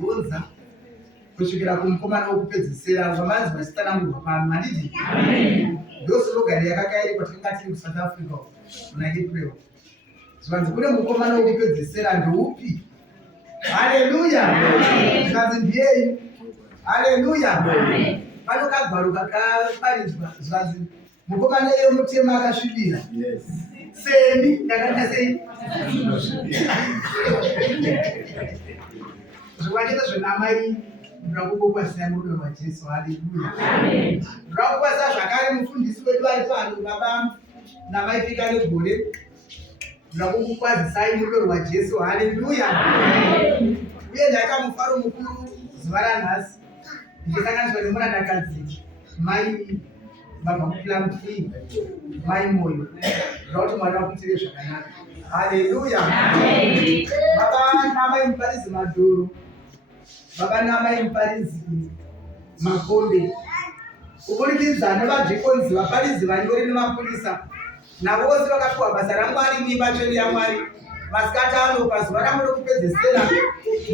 donza kusvikira kumukomana wokupedzisira wamanzi vachitanangurwa pano handiti ndoslogan yakakairikwa tinenge tiri kuSouth Africa muna April. Zvanzi kune mukomana wokupedzisira ndoupi? Haleluya! Zvanzi ndiyeyu. Haleluya! Pano kagwaro kakaparidzwa zvanzi mukomana iye mutema akasvibira. Semi ndakanda sei? Zvikwachete zvenamai ndakubokwasia murume waJesu. Haleluya! Ndakubasa zvakare mufundisi wedu ari pano baba namai pika negore. Ndakukwazisai murume waJesu. Haleluya! Uye ndakamufaro mukuru zuva ranhasi ndichisanganiswa nemurandakadzi mai baba kuplamuti mai moyo zvauti mwana wakuitire zvakanaka. Haleluya! Baba namai muparidzi madhoro, baba namai muparidzi makombe, kuburikidza nevadhikonzi vaparidzi vanyori nemapurisa navo vose vakapiwa basa raMwari muimba tsvene yaMwari masikati ano pazuva rangu rokupedzisira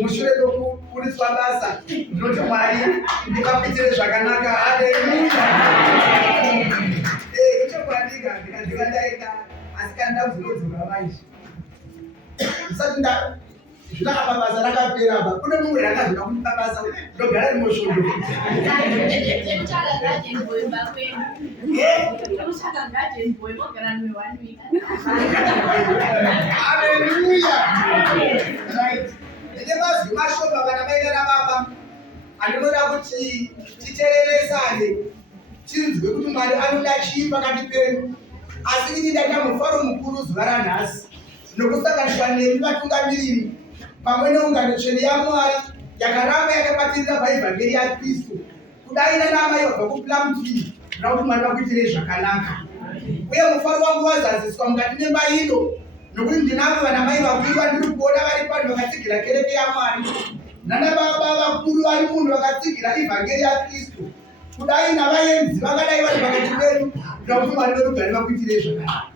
mushure mekukuriswa basa. Ndinoti Mwari ndikakuitire zvakanaka. Haleluya! Ichokwandika ndikandikaenda asi kana ndakuzodzoka manje ndisati zvinaka basa rakapera ba kune mumwe rakazoda kundipa basa ndogara rimoshondo. Haleluya! Right. Ndine mazwi mashoma kana vaina nababa andinoda kuti titereresane tinzwe kuti Mwari anoda chii pakati penyu. Asi ini ndaita mufaro mukuru zuva ranhasi nokusanganiswa nemi vatungamiriri pamwe neungano tsvene yaMwari yakaramba yakabatirira paivhangeri yaKristu kudai nanamai wabva kuplamuti. Ndakuti Mwari vakuitire zvakanaka. Uye mufaro wangu wazadziswa mukati memba ino nokuti ndinavo vanamai vakuru vandiri kuona vari pano vakatsigira kereke yaMwari nanababa vakuru vari muno vakatsigira ivhangeri yaKristu kudai navaenzi vakadai vari pakati penyu. Ndakuti Mwari verugare vakuitire zvakanaka.